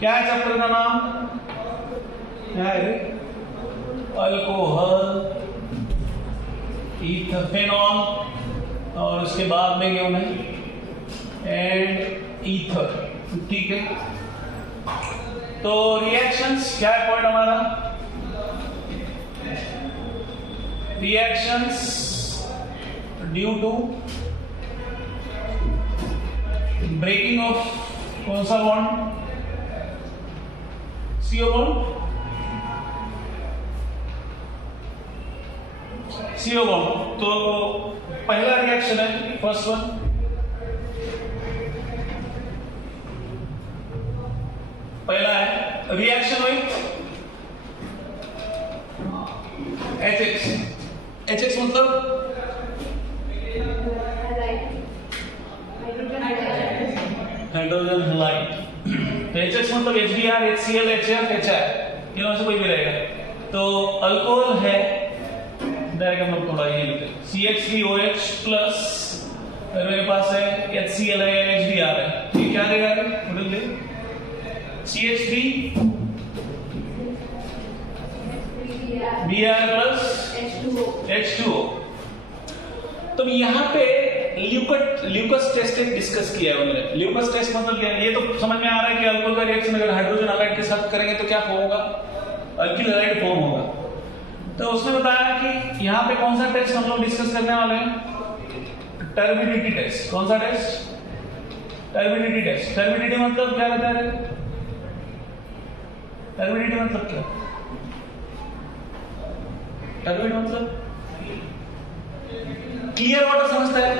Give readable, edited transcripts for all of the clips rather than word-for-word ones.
क्या है चैप्टर का नाम? क्या है? अल्कोहल, इथेनॉल, और उसके बाद में क्यों नहीं एंड ईथर। ठीक है, तो रिएक्शंस क्या है पॉइंट हमारा? Reactions due to breaking of कौन सा bond? CO bond, CO bond. तो पहला रिएक्शन है, फर्स्ट वन, पहला है रिएक्शन विथ HX। HX मतलब हाइड्रोजन हैलाइड। तो HX मतलब HBr, HCl, HF, HI, इनमें से कोई भी रहेगा। तो अल्कोहल है, डायरेक्ट हम लोग थोड़ा ये लिखते हैं CH3OH प्लस, मेरे पास है HCl है, HBr है, ये क्या देगा? बदल दे CH3 Br प्लस H2O। तो यहाँ पे ल्यूकस टेस्ट डिस्कस किया है उन्होंने। ल्यूकस टेस्ट मतलब क्या है? ये तो समझ में आ रहा है कि अल्कोहल का रिएक्शन अगर हाइड्रोजन हैलाइड के साथ करेंगे तो क्या फॉर्म होगा? अल्किल हैलाइड फॉर्म होगा। तो उसने बताया कि यहाँ पे कौन सा टेस्ट हम लोग डिस्कस करने वाले हैं? Turbidity test. कौन सा टेस्ट? Turbidity test. टर्बिडिटी मतलब क्या बता रहे? टर्बिडिटी मतलब क्या? टर्बिडिटी मतलब क्लियर वाटर समझता है?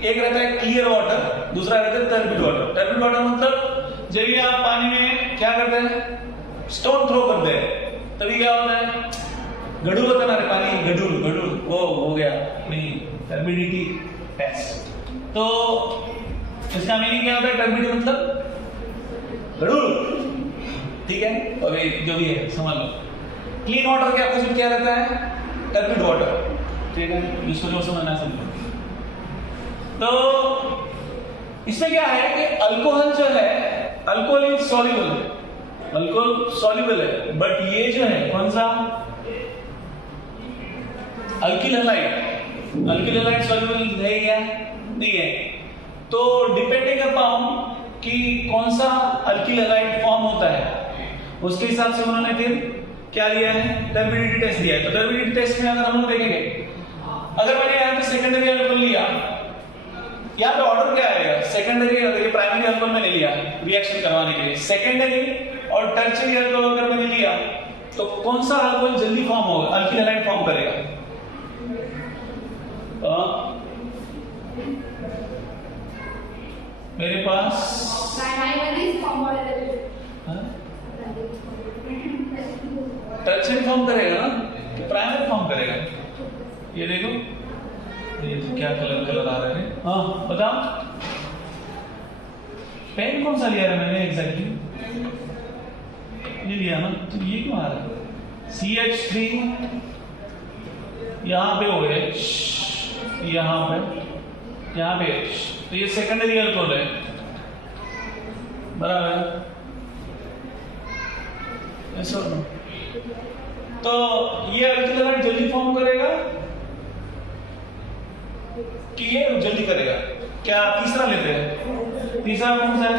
एक रहता है क्लियर वाटर, दूसरा रहता है टर्बिड वाटर। टर्बिड वाटर मतलब जब भी आप पानी में क्या करते हैं? स्टोन थ्रो करते हैं, तभी क्या होता है? गड़ूल होता है ना पानी, गड़ूल वो हो गया नहीं, टर्बिडिटी टेस्ट। तो इसका मीनिंग क्या होता है? टर्बिडिटी मतलब गड़ूल। ठीक है, अभी जो भी है समझ लो। क्लीन वाटर के अपोजिट क्या रहता है? Turbid water. ठीक है, जिसको जो समझना समझो। तो इसमें क्या है कि अल्कोहल जो है, अल्कोहल इज सॉल्युबल है, अल्कोहल सॉल्युबल है, बट ये जो है कौन सा? Alkyl halide. Alkyl halide soluble है क्या? नहीं है। तो डिपेंडिंग अपॉन कि कौन सा अल्किल हैलाइड फॉर्म होता है, उसके हिसाब से उन्होंने फिर क्या लिया है? टर्बिडिटी टेस्ट दिया है। तो टर्बिडिटी टेस्ट में अगर हम लोग देखेंगे, अगर मैंने यहाँ पे सेकेंडरी अल्कोहल लिया, यहाँ पे ऑर्डर क्या आएगा? सेकेंडरी, अगर प्राइमरी अल्कोहल मैंने लिया रिएक्शन करवाने के लिए, सेकेंडरी और टर्शियरी अल्कोहल अगर मैंने लिया, तो कौन सा अल्कोहल जल्दी फॉर्म होगा? अल्किल हैलाइड फॉर्म करेगा। मेरे पास टर्शियरी फॉर्म करेगा ना कि प्राइमरी फॉर्म करेगा? ये देखो, ये क्या कलर आ रहा है? हाँ बताओ, पेन कौन सा लिया है मैंने एग्जैक्टली? ये लिया ना, तो ये क्यों आ रहा है? CH3, यहाँ पे OH, यहाँ पे H, तो ये सेकेंडरी अल्कोहल है, बराबर है? ऐसा ना, तो ये अल्किल हैलाइड जल्दी फॉर्म करेगा कि ये जल्दी करेगा? क्या तीसरा लेते हैं? तीसरा कौन सा है?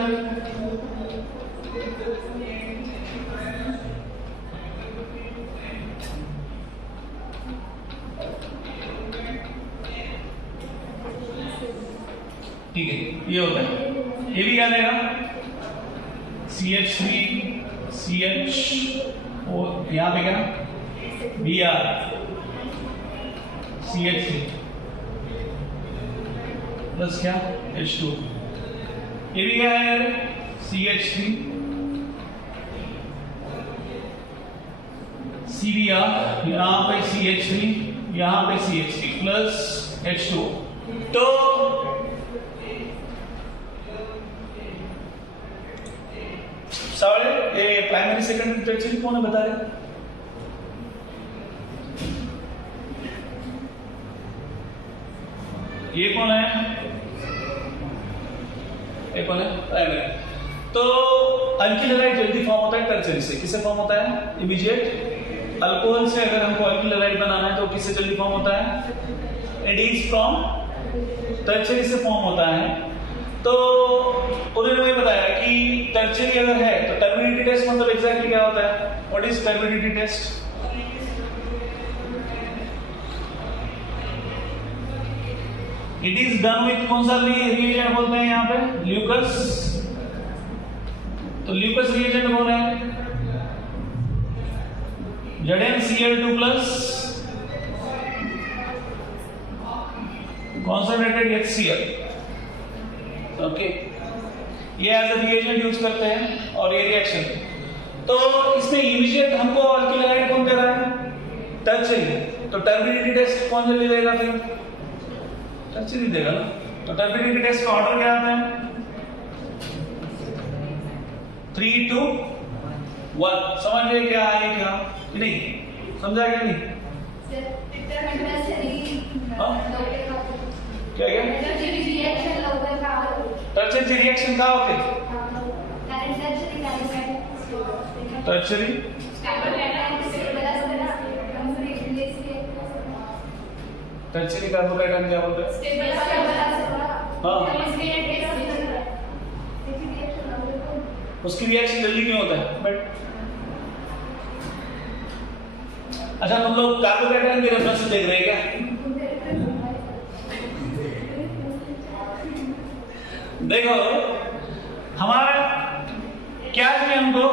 ठीक है, ये होता है। ये भी क्या देगा? CH3 CH और यहाँ पे क्या? Br CH3 प्लस क्या? H2। ये भी क्या है? CH3 CBr, यहाँ पे CH3, यहाँ पे CH3 प्लस H2। तो सवाल ये प्राइमरी सेकेंडरी टर्शियरी कौन है बता रहे? ये कौन है? ये कौन है? प्राइमरी। तो अल्किल हैलाइड जल्दी फॉर्म होता है टर्शरी से। किससे फॉर्म होता है? इमीडिएट अल्कोहल से। अगर हमको अल्किल हैलाइड बनाना है तो किससे जल्दी फॉर्म होता है? एडीज फ्रॉम टर्शरी से फॉर्म होता है। तो उन्होंने वही बताया कि टर्शरी अगर है तो टर्बिडिटी टेस्ट मतलब एग्जैक्टली क्या होता है? What is turbidity test? It is done with कौन सा रिएजेंट बोलते हैं यहाँ पे? ल्यूकस। तो ल्यूकस रिएजेंट कौन है? ZnCl2 plus concentrated HCl। Okay, ये एज अ रिएजेंट यूज करते हैं और ये रिएक्शन। तो इसमें इमीडिएट हमको अल्किल हैलाइड कौन दे रहा है? टर्शरी। तो टर्बिडिटी टेस्ट कौन जल्दी देगा? फिर टर्शरी देगा ना। तो टर्बिडिटी टेस्ट का ऑर्डर क्या आता है? 3, 2, 1। समझ गए क्या है क्या? नहीं समझा क्या? नहीं क्या क्या? टर्शरी रिएक्शन कहाँ होते? टर्शरी टर्शरी कार्बोकेटायन क्या बोलते हैं? हाँ, उसकी रिएक्शन जल्दी क्यों होता है? बट अच्छा, तुम लोग कार्बोकेटायन के रेफरेंस से देख रहे हैं क्या? देखो हमारा क्या चाहिए हमको?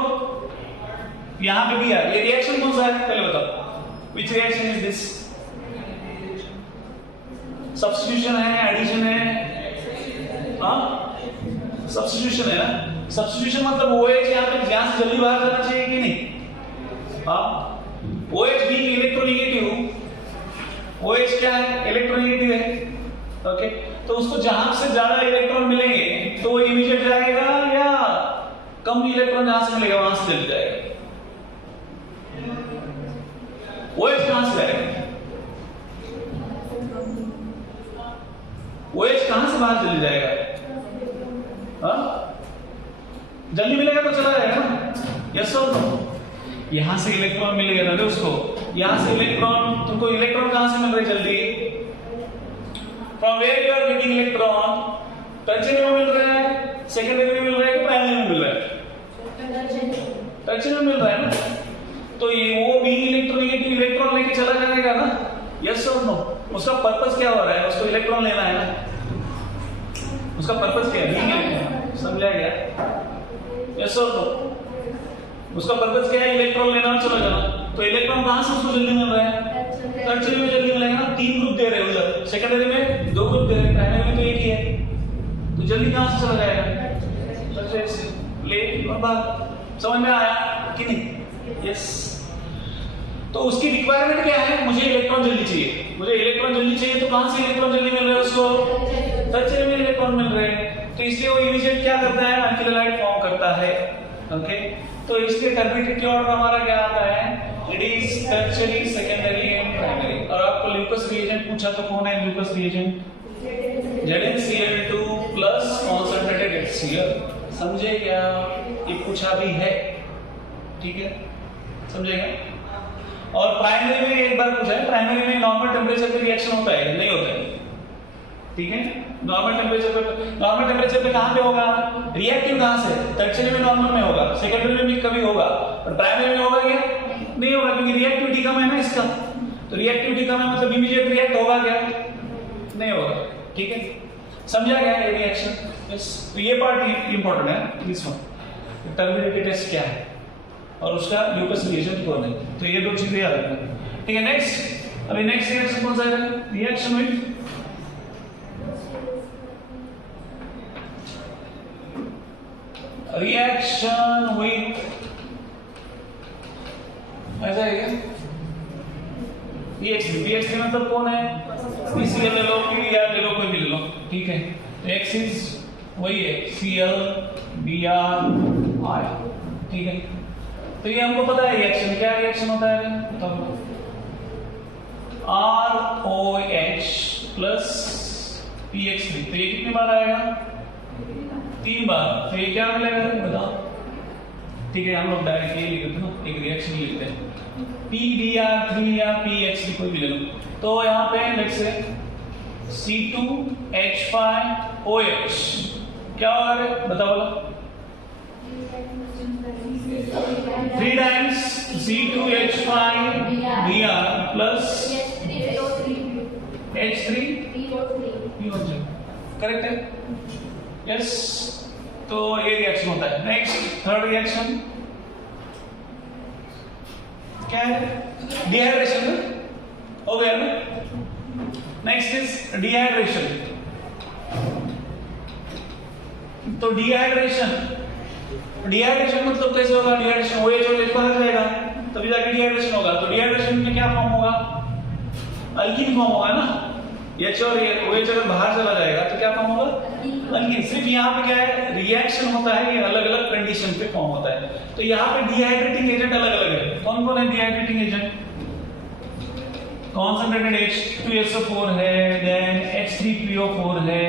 यहां पे दिया ये रिएक्शन कौन सा है पहले बताओ। Which reaction is this? Substitution है, एडिशन है? हाँ, सब्स्टिट्यूशन है ना। सब्स्टिट्यूशन मतलब OH यहाँ पे ध्यान से जल्दी बाहर जाना चाहिए कि नहीं? हाँ, OH भी इलेक्ट्रोनेगेटिव। OH क्या है? इलेक्ट्रोनेगेटिव है। ओके, तो उसको जहां से ज्यादा इलेक्ट्रॉन मिलेंगे तो वो इमीडिएट जाएगा या कम इलेक्ट्रॉन जहां से मिलेगा वहां से चल जाएगा? OH कहां से जाएगा? OH कहां से बाहर चले जाएगा? हाँ, जल्दी मिलेगा तो चला जाएगा ना। यस और नो? यहां से इलेक्ट्रॉन मिलेगा ना उसको। यहां से इलेक्ट्रॉन, तुमको इलेक्ट्रॉन कहां से मिल रहे जल्दी? From where you are getting electron? Tertiary में मिल रहा है, सेकेंडरी में मिल रहा है कि प्राइमरी में मिल रहा है? टर्शरी में मिल रहा है ना। तो ये वो भी इलेक्ट्रोनेगेटिव इलेक्ट्रॉन लेके चला जाएगा ना। यस और नो? उसका पर्पस क्या हो रहा है? उसको इलेक्ट्रॉन लेना है ना। उसका पर्पस क्या है? समझा गया? यस और नो? उसका पर्पस क्या है? इलेक्ट्रॉन लेना और चला जाना। तो इलेक्ट्रॉन कहां से उसको जल्दी मिल रहा है? टर्शरी में जल्दी मिलेगा ना। 3 ग्रुप दे रहे हो उधर, सेकेंडरी में 2 ग्रुप दे रहे हैं, प्राइमरी में तो एक ही है। तो जल्दी कहां से चला जाएगा? टर्शरी से ले और बाहर। समझ में आया कि नहीं? यस। तो उसकी रिक्वायरमेंट क्या है? मुझे इलेक्ट्रॉन जल्दी चाहिए। मुझे इलेक्ट्रॉन जल्दी चाहिए, तो कहां से इलेक्ट्रॉन जल्दी मिल रहे हैं उसको? टर्शरी में इलेक्ट्रॉन मिल रहे हैं। तो इसलिए वो इमीडिएट क्या करता है? अल्किल हैलाइड फॉर्म करता है। ओके, तो इसके टर्बिडिटी ऑर्डर हमारा क्या आता है? It is tertiary, secondary and primary. और आपको ल्यूकस रिएजेंट पूछा तो कौन है Lucas reagent? ZnCl2 plus concentrated HCl। समझे क्या? ये पूछा भी है, ठीक है, समझेगा? और प्राइमरी में एक बार पूछा है, प्राइमरी में नॉर्मल टेम्परेचर पे रिएक्शन होता है नहीं होता है? ठीक है, नॉर्मल टेम्परेचर पे कहां पे होगा? रिएक्टिव कहां से? टर्शरी में नॉर्मल में होगा, सेकेंडरी में भी कभी होगा, और प्राइमरी में होगा क्या? नहीं होगा, क्योंकि रिएक्टिविटी कम है ना इसका। तो रिएक्टिविटी कम है मतलब इमीडिएट रिएक्ट होगा क्या? नहीं होगा। ठीक है, समझा गया ये रिएक्शन? यस। तो ये पार्ट इंपॉर्टेंट है, दिस वन। टर्बिडिटी टेस्ट क्या है और उसका ल्यूकस रिएजेंट कौन है? तो ये 2 चीजें याद रखना। ठीक है, नेक्स्ट। अभी नेक्स्ट रिएक्शन कौन सा है? रिएक्शन विद ऐसा है क्या? BH3 मतलब कौन है? PCl ले लो, PBr ले लो, कोई भी ले लो, ठीक है। X इज वही है Cl Br I, ठीक है। तो ये हमको पता है रिएक्शन क्या रिएक्शन होता है, बताओ। ROH प्लस PX3, तो ये कितनी बार आएगा? 3 बार, तो ये क्या मिलेगा बताओ। ठीक है, हम लोग डायरेक्ट ये लिख देते हैं ना, एक रिएक्शन लिखते हैं PBr3 या PX3 कोई भी ले लो। तो यहाँ पे लेट्स से C2H5OH क्या होगा बताओ बोलो। 3 times C2H5Br plus H3PO3 correct है? यस, तो ये रिएक्शन होता है। नेक्स्ट थर्ड रिएक्शन क्या है? डिहाइड्रेशन हो गया ना। Next is dehydration. तो डिहाइड्रेशन मतलब कैसे होगा? डिहाइड्रेशन OH और H बाहर जाएगा तभी जाके डिहाइड्रेशन होगा। तो डिहाइड्रेशन में क्या फॉर्म होगा? अल्कीन फॉर्म होगा ना। H और OH अगर बाहर चला जाएगा तो क्या फॉर्म होगा? अल्कीन। सिर्फ यहाँ पे क्या है, रिएक्शन होता है, ये अलग अलग कंडीशन पे फॉर्म होता है। तो यहाँ पे डिहाइड्रेटिंग एजेंट अलग अलग है। कौन कौन है डिहाइड्रेटिंग एजेंट? कॉन्सेंट्रेटेड H2SO4 है, देन H3PO4 है,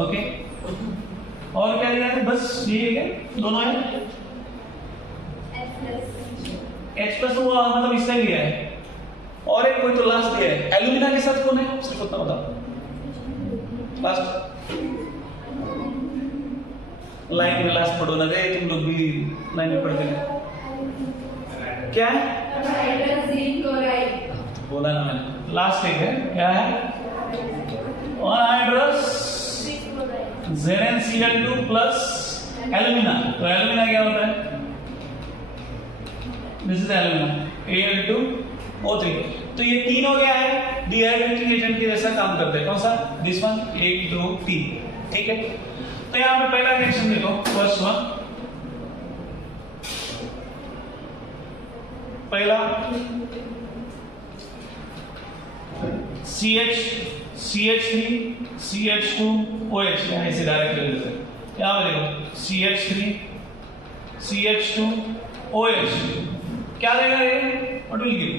ओके। और क्या दिया है? बस ये है, दोनों है। H+ हुआ मतलब इससे लिया है। और एक कोई तो लास्ट दिया है, एल्यूमिना के साथ कौन है? सिर्फ उतना बताओ। लास्ट लाइन में लास्ट पढ़ो ना रे, तुम लोग भी लाइन में पढ़ते हैं। क्या है? बोला ना मैंने, लास्ट एक है, क्या है? Anhydrous ZnCl2 plus alumina. तो एल्यूमिना क्या होता है? This is alumina Al2O3। तो ये 3 हो गया है, डिहाइड्रेटिंग एजेंट के जैसा काम करते हैं। कौन सा? This one, 1 2 3। ठीक है, तो यहां पे पहला रिएक्शन देखो, फर्स्ट वन। पहला CH3CH2OH, ऐसे डायरेक्ट ले लेते हैं। यहां पे देखो CH3CH2OH क्या देगा ये? What will give?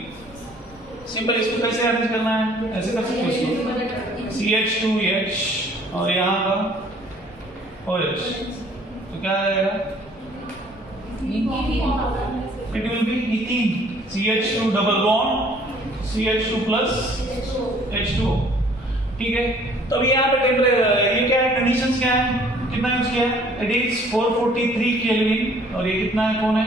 सिंपल, इसको कैसे अरेंज करना है? ऐसे कर सकते हो इसको, CH2H और यहाँ का OH, तो क्या आएगा? It will be ethene, CH2 double bond CH2 plus H2O। ठीक है, तो अभी यहाँ पे टेम्परेचर, ये क्या है, कंडीशंस क्या है, कितना यूज किया है? It is 443 kelvin. और ये कितना है, कौन है?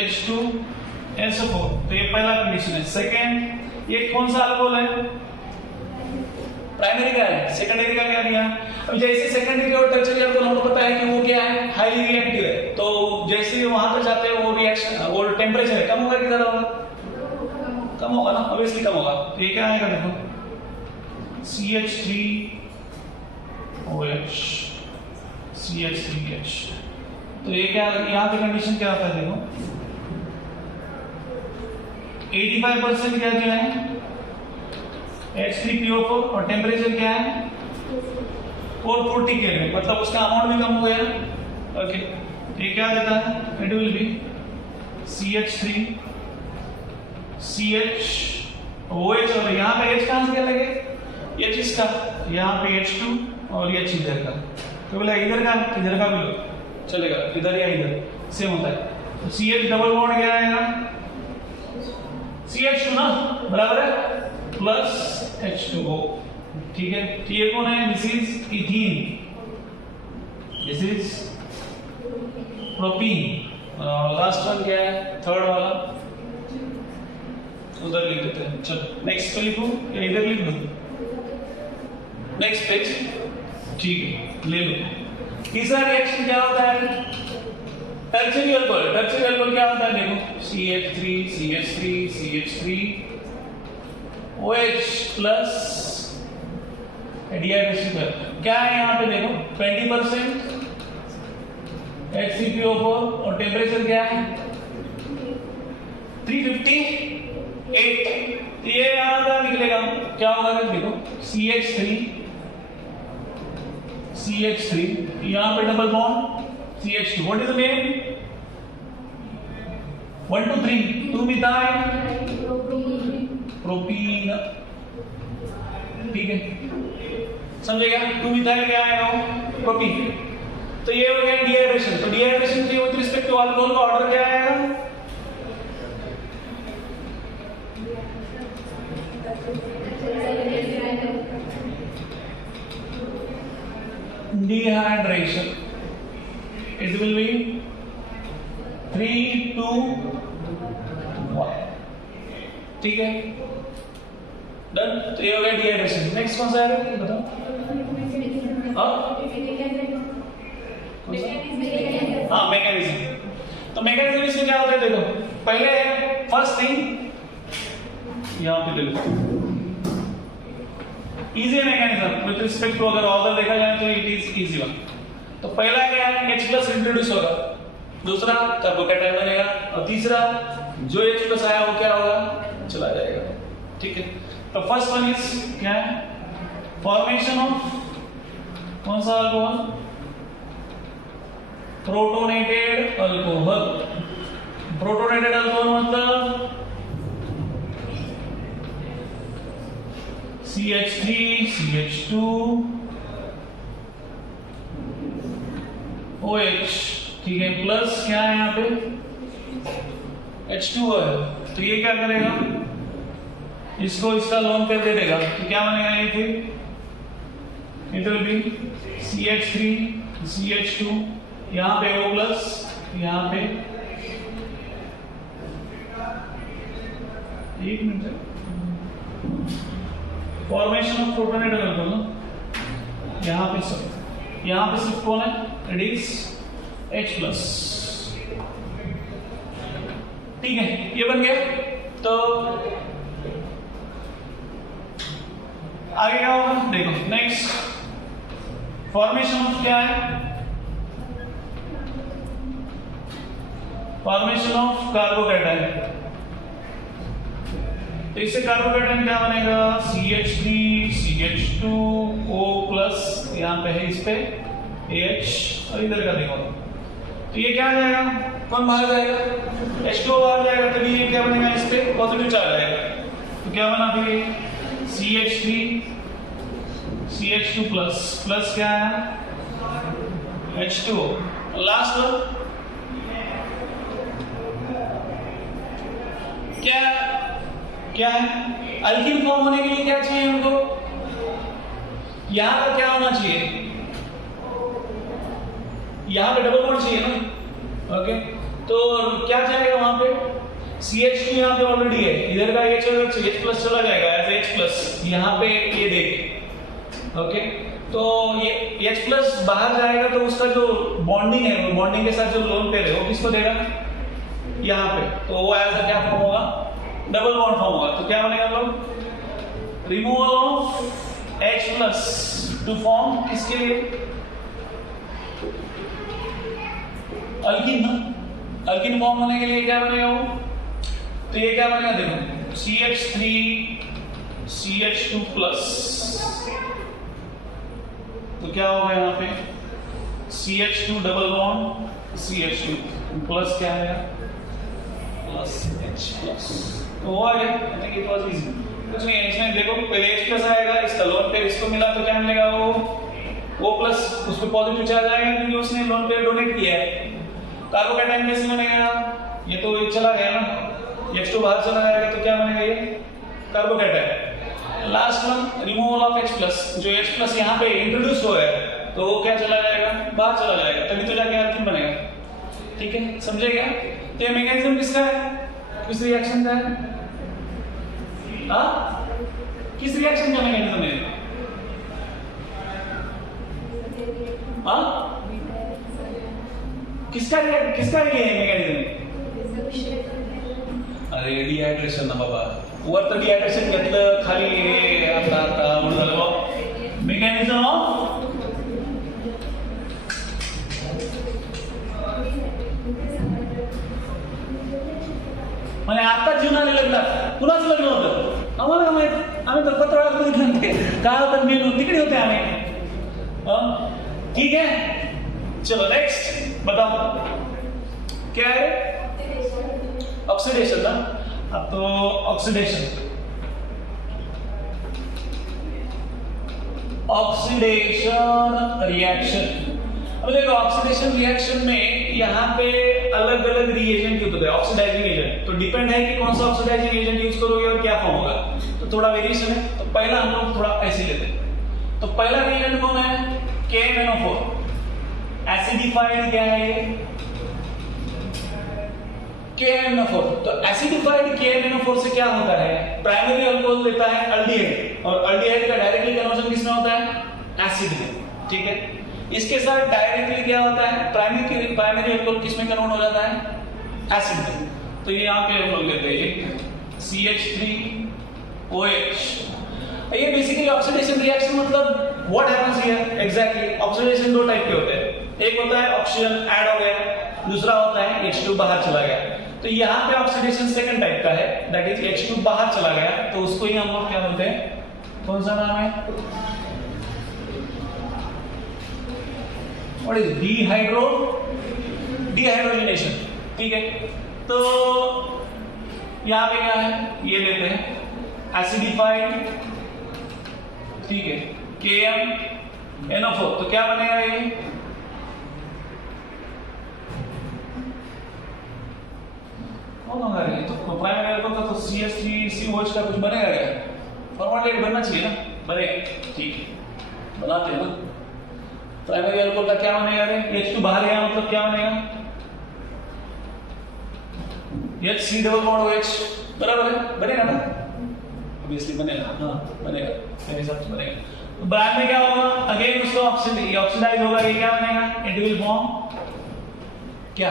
H2SO4। तो ये पहला कंडीशन है। सेकेंड, ये कौन सा अल्कोहल है? प्राइमरी का है। सेकेंडरी का क्या दिया? अब जैसे सेकेंडरी और टर्शियरी अल्कोहल हमको पता है कि वो क्या है, हाईली रिएक्टिव है। तो जैसे वहां तक जाते हैं वो रिएक्शन, वो टेम्परेचर कम होगा कि ज्यादा होगा? कम होगा ना, ऑब्वियसली कम होगा। तो ये क्या आएगा देखो, CH3OH CH3H। तो ये क्या, यहाँ पे कंडीशन क्या होता है देखो, 85% क्या क्या है? H3PO4 और टेम्परेचर क्या है? 440 केल्विन, मतलब उसका अमाउंट भी कम हो गया। ओके, ये क्या देता है? इट विल बी CH3CHOH और यहाँ पे H कहाँ से क्या लगे? H इसका, यहाँ पे H2 और H इधर का। तो बोला इधर का भी लो चलेगा, इधर या इधर सेम होता है। तो CH डबल बॉन्ड क्या आएगा? CH2 ना, बराबर है, प्लस H2O। ठीक है, तो ये कौन है? This is ethene, this is propene. Last one क्या है? थर्ड वाला उधर लिख देते हैं। चलो नेक्स्ट पे लिखो या इधर लिख दो, नेक्स्ट पेज। ठीक है, ले लो। तीसरा रिएक्शन क्या होता है? Tertiary alcohol. टर्शियरी अल्कोहल क्या होता है देखो, CH3CH3CH3OH प्लस डिहाइड्रेशन कर क्या है यहाँ पे देखो, 20% H3PO4 और टेम्परेचर क्या है? 358। ये यहाँ का निकलेगा, क्या होगा देखो, CH3 यहाँ पे double bond CH2। What is the name? 1 2 3 2 methyl propene. ठीक है, समझेगा? 2 मिथाइल क्या आएगा वो? कॉपी। तो ये हो गया डिहाइड्रेशन। तो डिहाइड्रेशन के विद रिस्पेक्ट टू अल्कोहल का ऑर्डर क्या आएगा? Dehydration. It will be 3, 2, 1. ठीक है, डन। तो ये हो गया डिहाइड्रेशन। नेक्स्ट कौन सा है बताओ? हाँ, मैकेनिज्म। तो मैकेनिज्म इसमें क्या होता है देखो, पहले फर्स्ट थिंग यहाँ पे देखो, easy mechanism with respect to अगर ऑर्डर देखा जाए तो इट इज इजी वन। तो पहला क्या है, H+ इंट्रोड्यूस होगा, दूसरा कार्बोकैटायन बनेगा, और तीसरा जो H+ आया वो क्या होगा? चला जाएगा। ठीक है, तो फर्स्ट वन इज क्या है? फॉर्मेशन ऑफ कौन सा alcohol? Protonated alcohol. Protonated alcohol मतलब CH3 CH2 OH, ठीक है, प्लस क्या है यहाँ पे? H2O है। तो ये क्या करेगा? इसको इसका लोन पेयर दे देगा, तो क्या बनेगा ये फिर? It will be CH3 CH2, यहाँ पे O+, यहाँ पे एक minute, formation of protonated alcohol, यहाँ पे सिर्फ कौन है? It is H+। ठीक है, ये बन गया। तो आगे क्या होगा देखो, नेक्स्ट फॉर्मेशन ऑफ क्या है? Formation of carbocation. तो इससे कार्बोकैटायन क्या बनेगा? CH3 CH2 O+, यहाँ पे है इस पे AH, और इधर का देखो, तो ये क्या आ जाएगा? कौन बाहर जाएगा? H2O बाहर जाएगा, तभी ये क्या बनेगा? इस पे पॉजिटिव चार्ज आएगा। तो क्या बना फिर? CH3 CH2 प्लस क्या है? H2O। लास्ट वन क्या है? अल्कीन फॉर्म होने के लिए क्या चाहिए उनको? यहां पर क्या होना चाहिए? यहां पे डबल बॉन्ड चाहिए ना। ओके, तो क्या जाएगा वहां पे? CH2 यहाँ पे ऑलरेडी है, इधर का H+ चला जाएगा एज H+, यहाँ पे ये देख। ओके, तो ये H+ बाहर जाएगा, तो उसका जो बॉन्डिंग है, वो बॉन्डिंग के साथ जो लोन पेयर है वो किसको देगा? यहाँ पे। तो वो एज क्या फॉर्म होगा? डबल बॉन्ड फॉर्म होगा। तो क्या बनेगा लोग? Removal of H+ to form किसके लिए? अल्कीन ना। अल्कीन फॉर्म होने के लिए क्या बनेगा वो? तो ये क्या बनेगा देखो, CH3 CH2+, तो क्या होगा यहाँ पे? CH2 double bond CH2 plus क्या है? Plus H+। तो वो आ गया। I think it was easy. कुछ नहीं है इसमें, देखो पहले H+ आएगा, इसका लोन पेयर इसको मिला, तो क्या मिलेगा? वो प्लस उस पे पॉजिटिव चार्ज आएगा क्योंकि उसने लोन पेयर डोनेट किया है। कार्बोकैटायन कैसे बनेगा? ये तो चला गया ना, H2 बाहर चला जाएगा, तो क्या बनेगा? ये carbocation. Last one removal of H+, जो H+ यहाँ पे इंट्रोड्यूस हो है, तो वो क्या चला जाएगा? बाहर चला जाएगा, तभी तो जाके अल्कीन बनेगा। ठीक है, समझे क्या? तो ये मैकेनिज्म किसका है? किस रिएक्शन का है? किस रिएक्शन का मैकेनिज्म है? किसका ये मैकेनिज्म? अरे डिहायड्रेशन ना बाबा, वर तर डिहायड्रेशन घेतलं, खाली आता म्हणून झालं मेकॅनिझम ऑफ म्हणजे आता जीवनाने लग्नात कुणाच लग्न होतं आम्हाला का माहित? आम्ही तर पत्राळात बघितलं ते काय होतं, मेनू तिकडे होते आम्ही। ठीक है, चलो नेक्स्ट बताओ क्या है? ऑक्सीडेशन ना। अब तो ऑक्सीडेशन ऑक्सीडेशन रिएक्शन। अब देखो ऑक्सीडेशन रिएक्शन में यहाँ पे अलग अलग रिएजेंट यूज होते हैं, ऑक्सीडाइजिंग एजेंट। तो डिपेंड है कि कौन सा ऑक्सीडाइजिंग एजेंट यूज करोगे और क्या फॉर्म होगा, तो थोड़ा वेरिएशन है। तो पहला हम लोग थोड़ा ऐसे लेते हैं। तो पहला रिएजेंट कौन है? KMnO4। एसिडिफाइड क्या है ये? KMnO4। तो एसिडिफाइड KMnO4 से क्या होता है? प्राइमरी अल्कोहल देता है अल्डिहाइड, और अल्डिहाइड का डायरेक्टली कन्वर्जन किसमें होता है? एसिड में। ठीक है, इसके साथ डायरेक्टली क्या होता है? प्राइमरी अल्कोहल किसमें कन्वर्ट हो जाता है? एसिड में। तो ये यहाँ पे हम लोग लेते हैं CH3OH। ये बेसिकली ऑक्सीडेशन रिएक्शन मतलब what happens here exactly. Oxidation दो टाइप के होते हैं, एक होता है ऑक्सीजन ऐड हो गया, दूसरा होता है H2 बाहर चला गया। तो यहाँ पे ऑक्सीडेशन सेकंड टाइप का है, दैट इज H2 बाहर चला गया, तो उसको ही हम लोग क्या बोलते हैं? कौन सा नाम है? What is dehydrogenation. ठीक है, तो यहाँ पे क्या है? ये लेते हैं एसिडिफाइड, ठीक है, KMnO4। तो क्या बनेगा ये? कौन होगा ये? तो प्राइमरी अल्कोहल का तो CH3COH का कुछ बनेगा क्या? फॉर्मलाइट बनना चाहिए ना, बनेगा। ठीक है, बनाते हैं ना। प्राइमरी अल्कोहल का क्या बनेगा रे? H2 बाहर गया मतलब क्या बनेगा? HC डबल बॉन्ड OH, बराबर है, बनेगा ना? ऑब्वियसली बनेगा, हाँ बनेगा, मेरे हिसाब से बनेगा। तो बाद में क्या होगा? अगेन उसको ऑक्सीडाइज होगा, ये क्या बनेगा? इट विल फॉर्म क्या?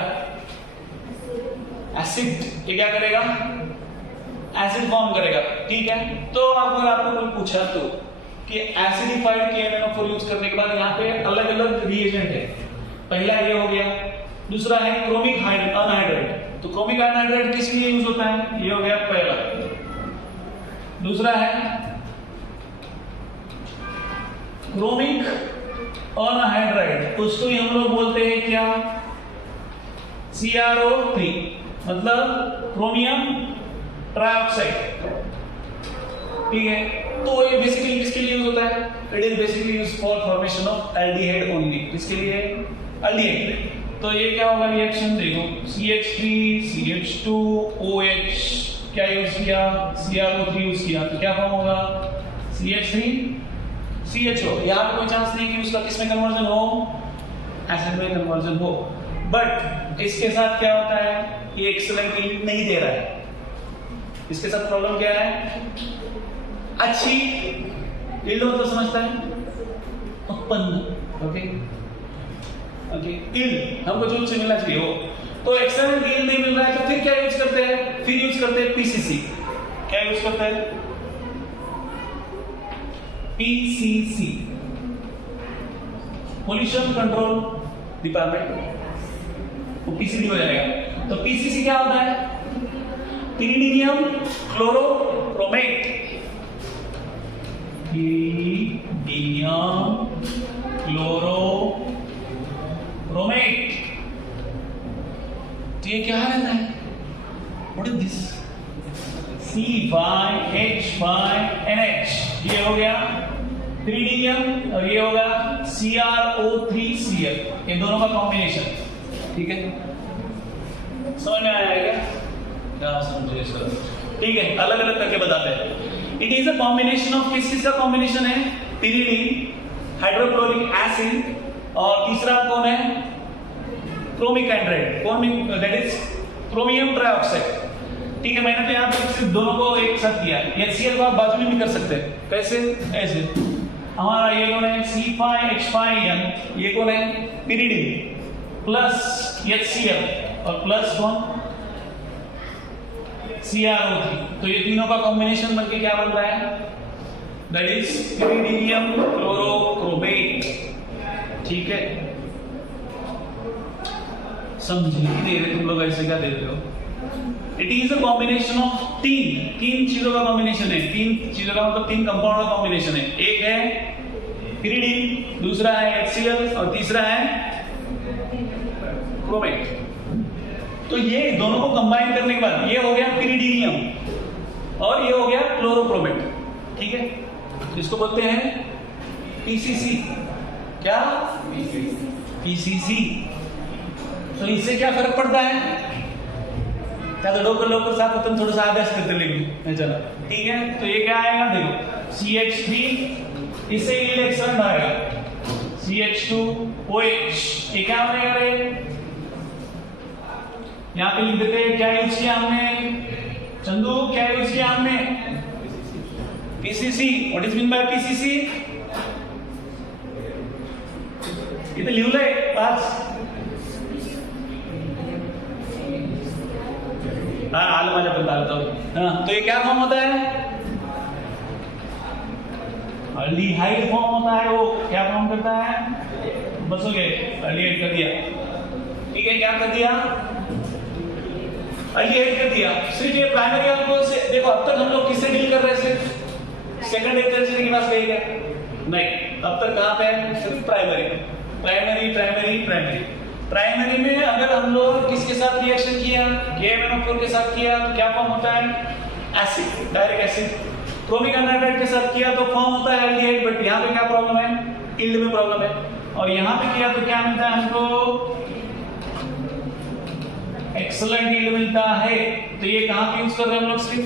एसिड। ये क्या करेगा? एसिड फॉर्म करेगा। ठीक है, तो अगर आपको कोई पूछा तो कि एसिडिफाइड KMnO4 यूज करने के बाद यहाँ पे अलग अलग रिएजेंट है। पहला ये हो गया, दूसरा है क्रोमिक अनहाइड्राइड। तो क्रोमिक अनहाइड्राइड किस लिए यूज होता है? ये हो गया पहला। दूसरा है क्रोमिक अनहाइड्राइड, उसको ही हम लोग बोलते हैं क्या? CrO3, मतलब क्रोमियम ट्राइऑक्साइड। ठीक है, तो ये बेसिकली किसके लिए यूज होता है? It is basically use for formation of aldehyde only. किसके लिए? एल्डिहाइड। तो ये क्या होगा रिएक्शन? देखो CH3CH2OH क्या यूज किया? CrO3 यूज किया, तो क्या फॉर्म होगा? CH3CHO। यहाँ पे कोई चांस नहीं कि उसका किसमें कन्वर्जन हो? एसिड में कन्वर्जन हो। बट इसके साथ क्या होता है? ये एक्सीलेंट यील्ड नहीं दे रहा है। इसके साथ प्रॉब्लम क्या है? अच्छी यील्ड हो तो समझता है उत्पन्न। ओके ओके, यील्ड हमको जो से मिलना चाहिए हो, तो एक्सीलेंट यील्ड नहीं मिल रहा है, तो फिर क्या यूज करते हैं? फिर यूज करते हैं PCC। क्या यूज करते हैं? PCC, पोल्यूशन कंट्रोल डिपार्टमेंट, वो PCD हो जाएगा। तो PCC क्या होता है? पिरीडिनियम क्लोरोक्रोमेट। पिरीडिनियम क्लोरोक्रोमेट। तो ये क्या रहता है? What is this? C5H5NH। ये हो गया पिरीडिनियम, और ये होगा CrO3Cl। ये दोनों का कॉम्बिनेशन। ठीक है, समझ में आया क्या? क्या समझे सर? ठीक है, अलग अलग करके बताते हैं। It is a combination of, किस चीज का कॉम्बिनेशन है? पिरीडीन, हाइड्रोक्लोरिक एसिड, और तीसरा कौन है? Chromic Android. That is chromium trioxide. ठीक है, मैंने तो यहाँ पे सिर्फ दोनों को एक साथ किया। HCl को आप बाजू में भी कर सकते हैं। कैसे? ऐसे। हमारा ये कौन है? C5H5N। ये कौन है? पिरीडीन प्लस HCl, और प्लस कौन? CrO3। तो ये तीनों का कॉम्बिनेशन बनके क्या बन रहा है? That is pyridinium chlorochromate. ठीक है, समझ नहीं दे रहे तुम लोग, ऐसे क्या दे रहे हो? It is a combination of तीन चीजों का कॉम्बिनेशन है। तीन चीजों का मतलब तीन कंपाउंड का कॉम्बिनेशन है। एक है पिरीडीन, दूसरा है HCl, और तीसरा है क्रोमेट। तो ये दोनों को कंबाइन करने के बाद ये हो गया पिरीडिनियम, और ये हो गया क्लोरोक्रोमेट। ठीक है, इसको बोलते हैं पीसीसी, क्या पीसीसी। तो इससे क्या फर्क पड़ता है? त्याचं डोकं लवकर साफ होतं, थोडंसं अभ्यास करते लेकिन चला ठीक है। तो ये क्या आएगा देखो CH3, इससे इलेक्ट्रॉन आएगा CH2OH, ये क्या बनेगा रे? यहाँ पे लिख देते हैं क्या यूज किया हमने, चंदू क्या यूज किया हमने? PCC. What is mean by PCC? इथे लिहिलंय पाच, हाँ आलं माझ्यापर्यंत आलं जाऊ। हाँ तो ये क्या फॉर्म होता है? अल्डिहाइड फॉर्म होता है। वो क्या फॉर्म करता है? बस हो गए, अल्डिहाइड कर दिया, ठीक है। क्या कर दिया? अल्डिहाइड कर दिया। सिर्फ ये प्राइमरी अल्कोहल से, देखो अब तक हम लोग किससे डील कर रहे थे? सेकेंडरी टर्शियरी के पास गए क्या? नहीं, अब तक कहां पे है? सिर्फ primary primary primary primary primary में अगर हम लोग किसके साथ रिएक्शन किया? KMnO4 के साथ किया तो क्या फॉर्म होता है? Acid, direct acid. Chromic anhydride के साथ किया तो फॉर्म होता है एल्डिहाइड। बट यहाँ पे क्या प्रॉब्लम है? यील्ड में प्रॉब्लम है। और यहाँ पे किया तो क्या मिलता है हमको? एक्सीलेंट यील्ड मिलता है। तो ये कहाँ पे यूज कर रहे हैं हम लोग? सिर्फ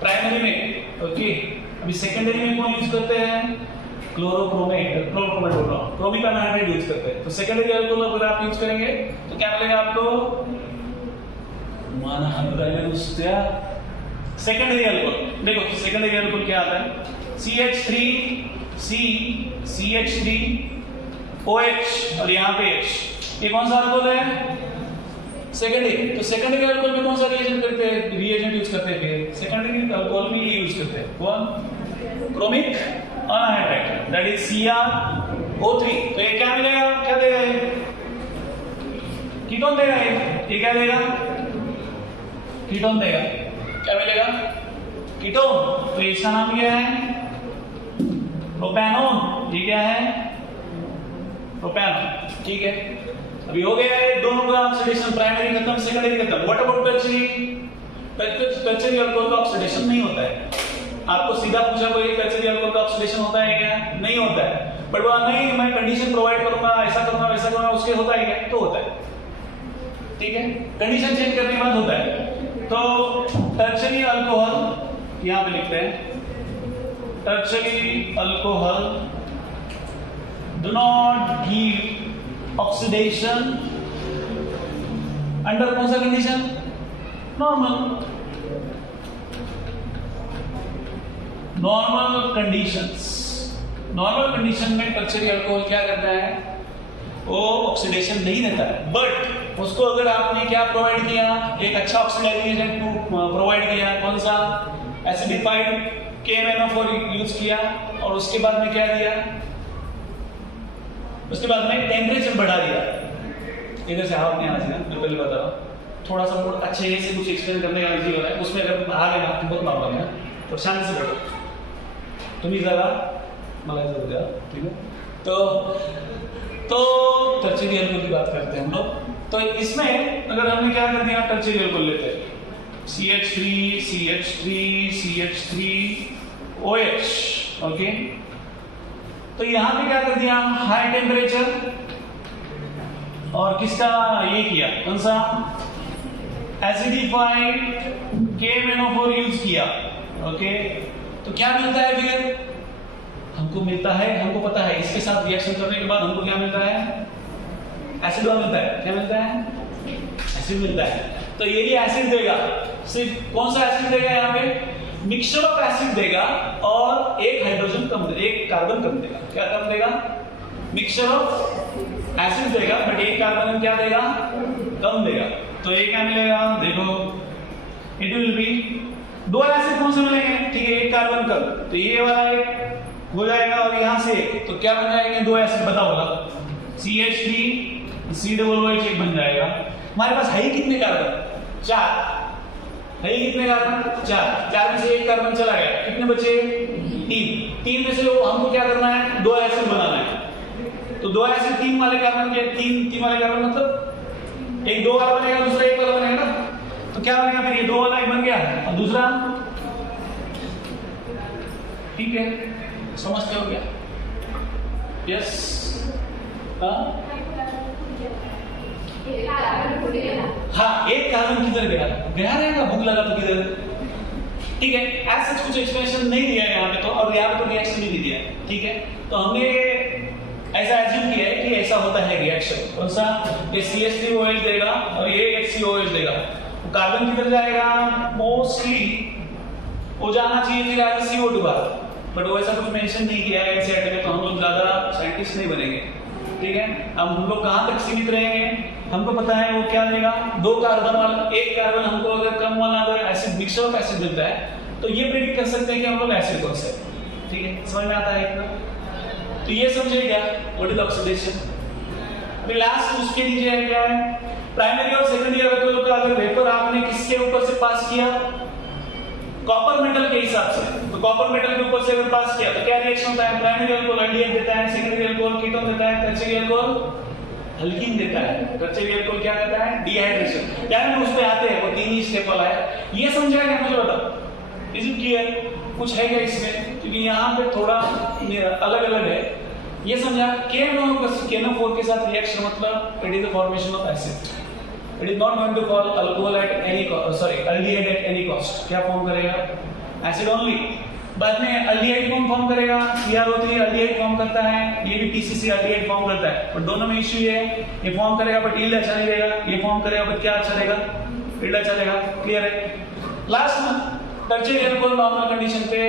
प्राइमरी में, ओके। अभी सेकेंडरी में कौन यूज करते हैं? क्लोरोक्रोमेट बोल रहा हूँ, क्रोमिक अनहाइड्राइड यूज करते हैं। तो सेकेंडरी अल्कोहल अगर आप यूज करेंगे तो क्या मिलेगा आपको? Secondary alcohol. देखो सेकेंडरी अल्कोहल क्या आता है? CH3C CH3OH और यहाँ पे H, ये कौन सा अल्कोहल है? सेकेंडरी। तो सेकेंडरी अल्कोहल में कौन सा रिएजेंट करते हैं? रिएजेंट यूज करते हैं। सेकेंडरी अल्कोहल में ये यूज करते हैं कौन? Chromic anhydride, that is CrO3। तो ये क्या मिलेगा? क्या देगा? ये कीटोन देगा। ये क्या देगा? कीटोन देगा। क्या मिलेगा? कीटोन। तो इसका नाम क्या है? प्रोपेनोन। ये क्या है? प्रोपेनोन, ठीक है। अभी हो गया है दोनों का ऑक्सीडेशन, प्राइमरी खत्म, सेकेंडरी खत्म। What about tertiary? Tertiary alcohol का ऑक्सीडेशन नहीं होता है। आपको सीधा पूछा कोई टर्शियरी अल्कोहल का ऑक्सीडेशन होता है क्या? नहीं होता है। बट वो नहीं, मैं कंडीशन प्रोवाइड करूंगा, ऐसा करूंगा वैसा करूंगा, उसके होता है क्या? तो होता है, ठीक है। कंडीशन चेंज करने के बाद होता है। तो टर्शियरी अल्कोहल यहां पे लिखते हैं, tertiary alcohol do not give oxidation under कौन सा condition? Normal conditions. Normal condition में टर्शियरी अल्कोहल क्या करता है? वो ऑक्सीडेशन नहीं देता है। बट उसको अगर आपने क्या प्रोवाइड किया? एक अच्छा ऑक्सीडाइजिंग एजेंट प्रोवाइड किया। कौन सा? एसिडिफाइड KMnO4 यूज किया। और उसके बाद में क्या दिया? उसके बाद में टेम्परेचर बढ़ा दिया। इधर से हाथ नहीं आना चाहिए, मैं पहले बता रहा हूँ। थोड़ा सा और अच्छे से कुछ एक्सप्लेन करने का इजी हो रहा है, उसमें अगर आ गए ना बहुत प्रॉब्लम है। तो शांति से बैठो, तुम्ही जरा मला जरूर द्या, ठीक है। तो टर्शियरी अल्कोहल की बात करते हैं हम लोग। तो इसमें अगर हमने क्या कर दिया? टर्शियरी अल्कोहल लेते हैं CH3CH3CH3OH, ओके। तो यहां पे क्या कर दिया? हाई टेम्परेचर और किसका ये किया? कौन सा? एसिडिफाइड KMnO4 यूज किया, ओके। तो क्या मिलता है फिर? हमको मिलता है, हमको पता है इसके साथ रिएक्शन करने के बाद हमको क्या मिलता है? एसिड मिलता है। क्या मिलता है? एसिड मिलता है। तो ये भी एसिड देगा। सिर्फ कौन सा एसिड देगा? यहाँ पे मिक्सचर ऑफ एसिड देगा और एक हाइड्रोजन कम देगा, एक कार्बन कम देगा। क्या कम देगा? मिक्सचर ऑफ एसिड देगा, बट एक कार्बन क्या देगा? कम देगा। तो ये क्या मिलेगा? देखो, इट विल बी दो एसिड कौन से मिलेंगे? ठीक है, एक कार्बन कम, तो ये वाला एक हो जाएगा और यहां से तो क्या बन जाएंगे? दो एसिड बताओ बोला, CH3COOH एक बन जाएगा। हमारे पास है ही कितने कार्बन? 4 है। कितने कार्बन? 4 में से एक कार्बन चला गया, कितने बचे? 3 में से हमको क्या करना है? 2 एसिड बनाना है। तो 2 एसिड 3 वाले कार्बन के 3 वाले कार्बन मतलब एक 2 वाला बनेगा, दूसरा 1 वाला बनेगा ना। तो क्या बनेगा फिर? ये 2 वाला एक बन गया और दूसरा, ठीक है, समझते हो गया? यस हाँ, एक कार्बन किधर गया? गया रहेगा, भूख लगा तो किधर? ठीक है, ऐसा सच कुछ एक्सप्लेनेशन नहीं दिया है यहाँ पे तो, और यहाँ पे तो रिएक्शन भी नहीं दिया है। ठीक है, तो हमने ऐसा एज्यूम किया है कि ऐसा होता है रिएक्शन। कौन सा? ये CH3OH देगा और ये HCOH देगा। तो कार्बन किधर जाएगा? मोस्टली वो जाना चाहिए फिर आगे CO2 बाहर, बट वो ऐसा कुछ मेंशन नहीं किया है एनसीईआरटी में, तो हम लोग ज्यादा साइंटिस्ट नहीं बनेंगे। ठीक है, अब हम लोग कहाँ तक सीमित रहेंगे? हमको पता है वो क्या देगा, 2 कार्बन वाला, एक कार्बन हमको अगर कम वाला अगर एसिड मिक्सचर ऑफ एसिड मिलता है तो ये प्रेडिक्ट कर सकते हैं कि हम लोग एसिड कौन सा है। ठीक है, समझ में आता है इतना? तो ये समझे क्या व्हाट इज ऑक्सीडेशन। अभी लास्ट उसके नीचे है क्या है, प्राइमरी और सेकेंडरी अल्कोहल का अगर वेपर आपने किसके ऊपर से पास किया? कॉपर मेटल के हिसाब से। तो कॉपर मेटल के ऊपर से अगर पास किया तो क्या रिएक्शन होता है? प्राइमरी अल्कोहल एल्डिहाइड देता है, सेकेंडरी अल्कोहल कीटोन देता है, टर्शियरी अल्कोहल अल्कीन देता है। टर्शियरी अल्कोहल क्या करता है? डिहाइड्रेशन। क्या हम उस पे आते हैं, वो 3 ही स्टेप वाला है। ये समझा क्या मुझे बताओ? Is it clear? कुछ है क्या इसमें? क्योंकि यहाँ पे थोड़ा अलग अलग है। ये समझा KNO4 के साथ रिएक्शन मतलब it is the formation of acid. It is not going to call alcohol at any cost, sorry, aldehyde at any cost. क्या फॉर्म करेगा? Acid only. बाद में aldehyde फॉर्म करेगा, CrO3 aldehyde फॉर्म करता है, ये भी TCC aldehyde फॉर्म करता है। बट दोनों में इश्यू ये है, ये फॉर्म करेगा बट यील्ड अच्छा नहीं देगा, ये फॉर्म करेगा बट क्या अच्छा देगा? यील्ड अच्छा देगा। क्लियर है? लास्ट में टर्शियरी अल्कोहल नॉर्मल कंडीशन पे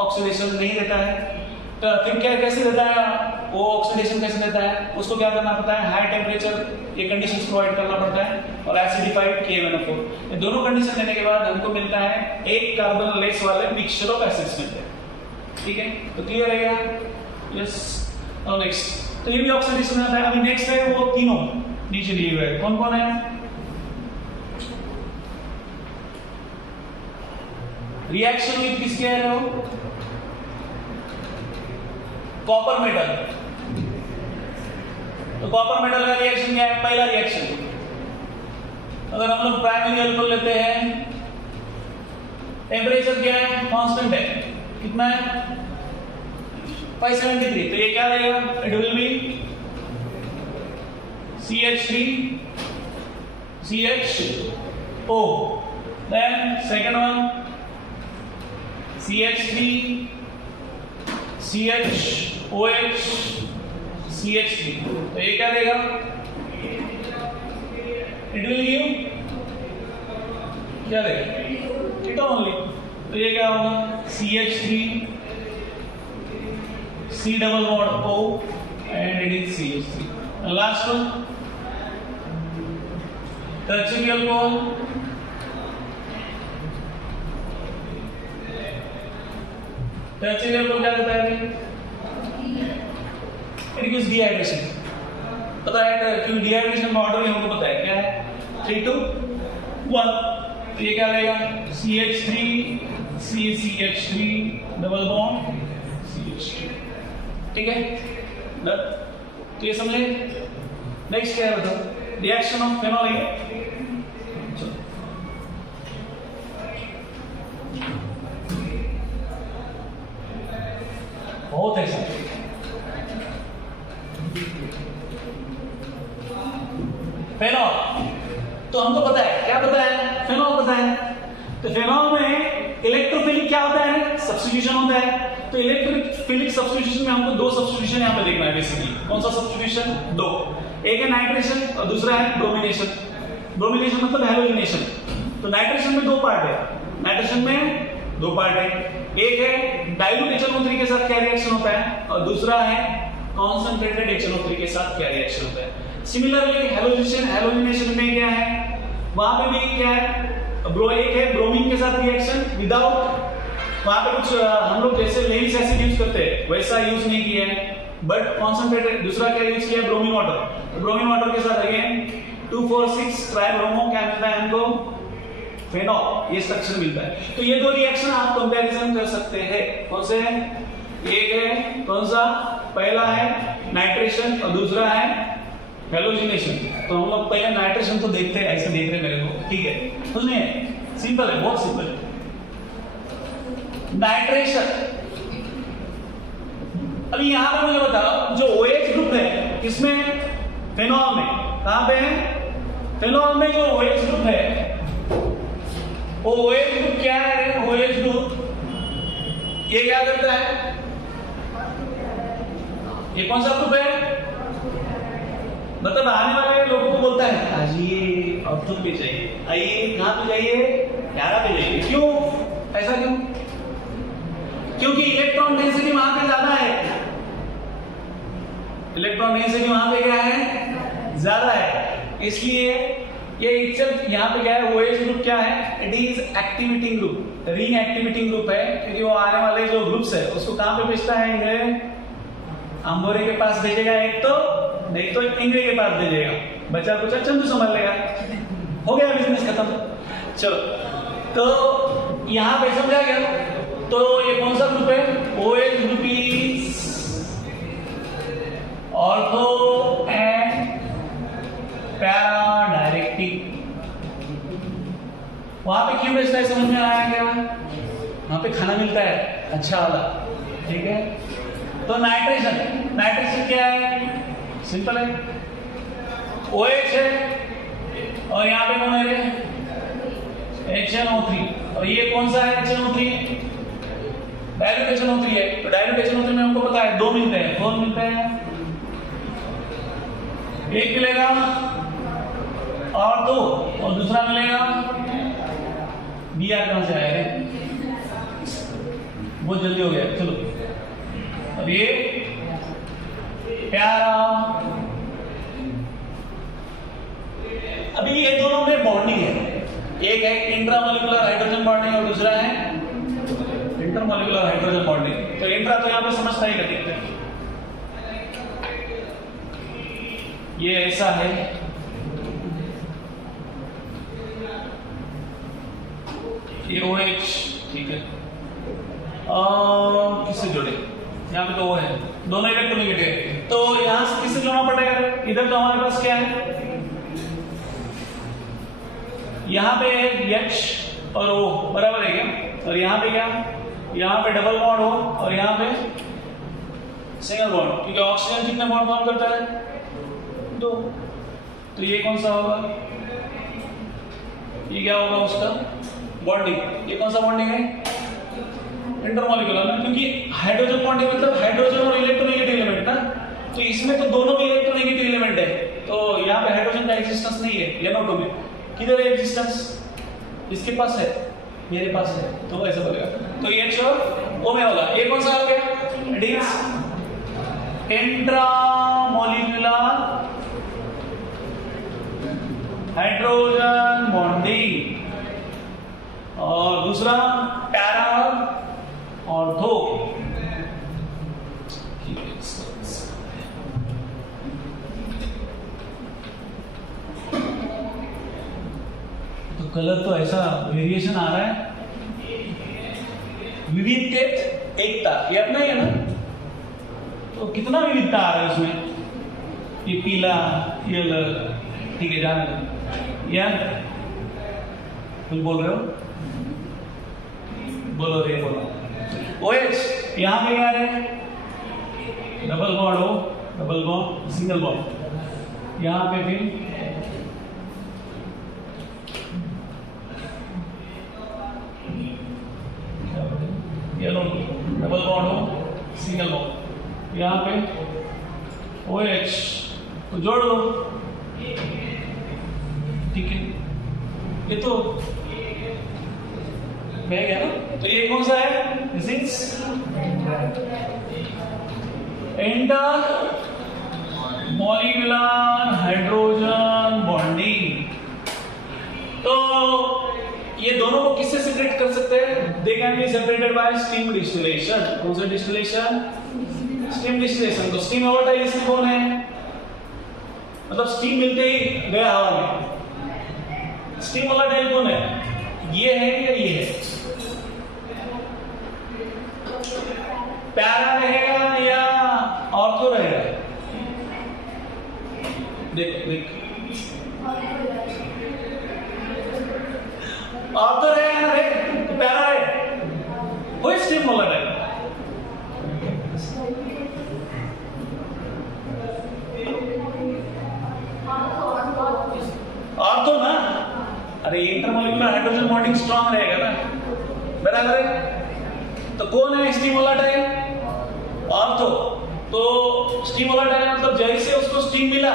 ऑक्सीडेशन नहीं देता है, तो फिर क्या कैसे देता है वो? ऑक्सीडेशन कैसे देता है? उसको क्या करना पड़ता है? हाई टेम्परेचर ये कंडीशंस प्रोवाइड करना पड़ता है और एसिडिफाइड KMnO4। ये दोनों कंडीशन देने के बाद हमको मिलता है एक कार्बन लेस वाले मिक्सचर ऑफ एसिड्स मिलते हैं। ठीक है, तो क्लियर है क्या? यस। और नेक्स्ट, तो ये भी ऑक्सीडेशन आता है। अभी नेक्स्ट है वो तीनों नीचे दिए हुए हैं, कौन कौन है? रिएक्शन विद किसके आ रहे हो? Copper metal. तो कॉपर मेटल का रिएक्शन क्या है? पहला रिएक्शन, अगर हम लोग प्राइमरी अल्कोहल लेते हैं, टेम्परेचर क्या है? कांस्टेंट है, कितना है? 573। तो ये क्या देगा? It will be CH3 CHO, then second one CH3 CHOH CH3। तो ये क्या देगा? इट विल गिव क्या देगा? Ketone only. तो ये क्या होगा? CH3 C double bond O and it is CH3। and last one tertiary alcohol, tertiary alcohol क्या करता है? It gives dehydration. पता है कि डिहाइड्रेशन में ऑर्डर हमको पता है क्या है? 3 to 1। तो ये क्या रहेगा? CH3 CH3 double bond CH3। ठीक है, तो ये समझे। नेक्स्ट क्या है बताओ? Reaction of phenol. बहुत ऐसा फेनॉल, तो हमको पता है क्या पता है? फेनॉल पता है। तो फेनॉल में इलेक्ट्रोफिलिक क्या होता है? सब्स्टिट्यूशन होता है। तो इलेक्ट्रोफिलिक सब्स्टिट्यूशन में हमको 2 सब्स्टिट्यूशन यहाँ पे देखना है बेसिकली। कौन सा सब्स्टिट्यूशन? 2। एक है नाइट्रेशन और दूसरा है ब्रोमिनेशन। ब्रोमिनेशन मतलब हैलोजिनेशन। तो नाइट्रेशन में 2 पार्ट है, नाइट्रेशन में 2 पार्ट है। एक है डाइल्यूट HNO3 के साथ क्या रिएक्शन होता है और दूसरा है कॉन्सेंट्रेटेड HNO3 के साथ क्या रिएक्शन होता है। सिमिलरली हैलोजिनेशन में क्या है? वहां पे भी क्या है? एक है ब्रोमीन के साथ रिएक्शन विदाउट, वहां पे कुछ हम लोग जैसे लेविस एसिड यूज करते हैं वैसा यूज नहीं किया है, बट कॉन्सेंट्रेटेड दूसरा क्या यूज किया? Bromine water. ब्रोमीन वाटर के साथ अगेन 2,4,6 ट्राइब्रोमो क्या मिलता है हमको? फेनॉल। ये स्ट्रक्चर मिलता है। तो ये 2 रिएक्शन आप कंपैरिजन कर सकते हैं। कौन से हैं? एक है कौन सा? पहला है नाइट्रेशन और दूसरा है हैलोजिनेशन। तो हम लोग पहले नाइट्रेशन तो देखते हैं, ऐसे देख रहे मेरे को, ठीक है? सुनिए, सिंपल है, बहुत सिंपल है। नाइट्रेशन, अभी यहां पर मुझे बताओ अब जो OH ग्रुप है किसमें, फेनॉल में, कहां पे है, फेनॉल में जो OH ग्रुप है, वो OH ग्रुप क्या है, OH ग्रुप ये क्या करता है, ये कौन सा ग्रुप है, मतलब आने वाले लोगों को बोलता है आइए ऑर्थो पे जाइए, आइए कहां पे जाइए, 11 पे जाइए। क्यों, ऐसा क्यों, क्योंकि इलेक्ट्रॉन डेंसिटी वहां पे ज्यादा है, इलेक्ट्रॉन डेंसिटी वहां पे क्या है, ज्यादा है, इसलिए ये इटसेल्फ यहाँ पे क्या है, OH ग्रुप क्या है, it is activating group, ring activating group है, क्योंकि वो आने वाले जो ग्रुप्स है उसको कहां पे भेजता है, ये अंबोरे के पास भेजेगा एक तो, नहीं तो इंग्रे के पास भेजेगा, बचा कुछ चंदू संभाल लेगा, हो गया बिजनेस खत्म। चलो तो यहाँ पे समझा गया, तो ये कौन सा ग्रुप है, OH group is ortho and para directive. वहां पे क्यों बेचता है, समझ में आया क्या, वहां पे खाना मिलता है अच्छा वाला, ठीक है। तो नाइट्रेशन, नाइट्रेशन क्या है, सिंपल है, OH है और यहाँ पे कौन है, HNO3, और ये कौन सा है, HNO3 डाइल्यूट HNO3 है, तो डाइल्यूट HNO3 में हमको पता है 2 मिलते हैं, कौन मिलते हैं, एक मिलेगा और 2 और दूसरा मिलेगा Br, कहां से आएगा, बहुत जल्दी हो गया, चलो अब ये प्यारा, अभी ये दोनों में बॉन्डिंग है, एक है इंट्रामोलिकुलर हाइड्रोजन बॉन्डिंग और दूसरा है इंटरमोलिकुलर हाइड्रोजन बॉन्डिंग। तो इंट्रा तो यहां पे समझता ही करते हैं, ये ऐसा है, ये OH, ठीक है, किससे जोड़े, यहाँ पे तो वो है, दोनों इलेक्ट्रोनेगेटिव है, तो यहां से किससे जोड़ना पड़ेगा, इधर तो हमारे पास क्या है, यहाँ पे H और O बराबर है क्या, और यहाँ पे क्या, यहाँ पे डबल बॉन्ड हो और यहाँ पे सिंगल बॉन्ड, क्योंकि ऑक्सीजन कितने बॉन्ड फॉर्म करता है, 2, तो ये कौन सा होगा, ये क्या होगा उसका बॉन्डिंग, ये कौन सा बॉन्डिंग है, इंटरमोलिकुलर ना, क्योंकि हाइड्रोजन बॉन्डिंग मतलब हाइड्रोजन और इलेक्ट्रोनेगेटिव एलिमेंट ना, तो इसमें तो दोनों भी इलेक्ट्रोनेगेटिव एलिमेंट है, तो यहाँ पे हाइड्रोजन का एग्जिस्टेंस नहीं है, NO2 में किधर है एग्जिस्टेंस, इसके पास है, मेरे पास है, तो ऐसा बोलेगा, तो ये H और O में होगा, ये कौन सा हो गया, it is intramolecular hydrogen bonding, और दूसरा पैरा ऑर्थो, तो कलर तो ऐसा वेरिएशन आ रहा है, विविधता एकता, ये अपना ही है ना, तो कितना विविधता आ रहा है उसमें, ये पीला, ये अलग, ठीक है, जाने दो, यार कुछ बोल रहे हो, बोलो रे बोलो, OH यहाँ पे क्या है, डबल बॉन्ड हो, डबल बॉन्ड, सिंगल बॉन्ड, यहाँ पे फिर डबल बॉन्ड हो, सिंगल बॉन्ड, यहाँ पे OH, तो जोड़ दो, ठीक है, ये तो है क्या ना, तो ये कौन सा है, this is inter molecular hydrogen bonding. तो ये दोनों को किससे सेपरेट कर सकते हैं, they can be separated by steam distillation. कौन सा डिस्टिलेशन, स्टीम डिस्टिलेशन। तो स्टीम वोलेटाइल कौन है, मतलब स्टीम मिलते ही गया हवा में, स्टीम वोलेटाइल कौन है, ये है या ये है, पैरा रहेगा या ऑर्थो रहेगा, देखो देखो ऑर्थो रहेगा ना रे, तो पैरा है, वही स्टीम वोलेटाइल। अरे इंटरमोलिकुलर हाइड्रोजन बॉन्डिंग स्ट्रांग रहेगा ना, बराबर है। तो कौन है स्टीम वोलेटाइल? ऑर्थो। तो स्टीम वोलेटाइल मतलब जैसे उसको स्टीम मिला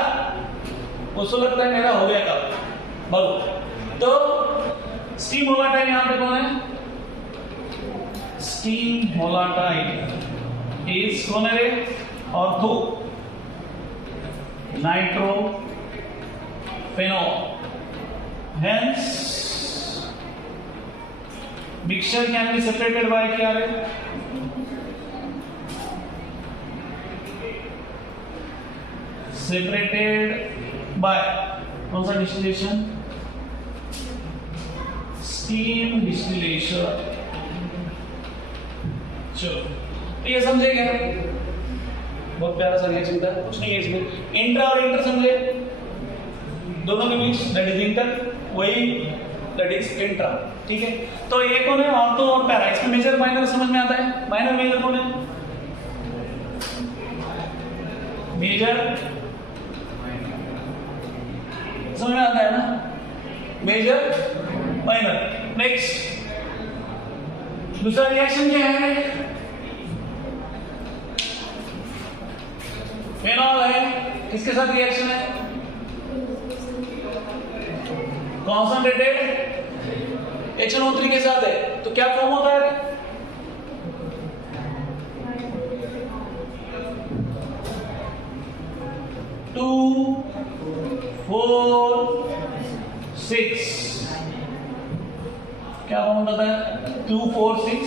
उसको लगता है मेरा हो गया काम बल्ब। तो स्टीम वोलेटाइल यहां पे कौन है? स्टीम वोलेटाइल इज कौन है रे? Ortho nitro phenol. Hence, mixture can be separated by क्या है? Separated by कौन सा distillation? Steam distillation। चलो, तो ये समझे क्या? बहुत प्यारा सा रिएक्शन था, कुछ नहीं है इसमें। इंट्रा और इंटर समझे? दोनों के बीच दैट इज इंटर, वही दैट इज इंट्रा। ठीक है, तो ये कौन है? ऑर्थो और पैरा। इसमें मेजर माइनर समझ में आता है? माइनर मेजर कौन है? मेजर समझ में आता है ना? Major minor. नेक्स्ट दूसरा रिएक्शन क्या है? फेनॉल है, किसके साथ रिएक्शन है? कॉन्संट्रेटेड HNO3 के साथ है। तो क्या फॉर्म होता है? 2 4 6 क्या फॉर्म होता है? 2 4 6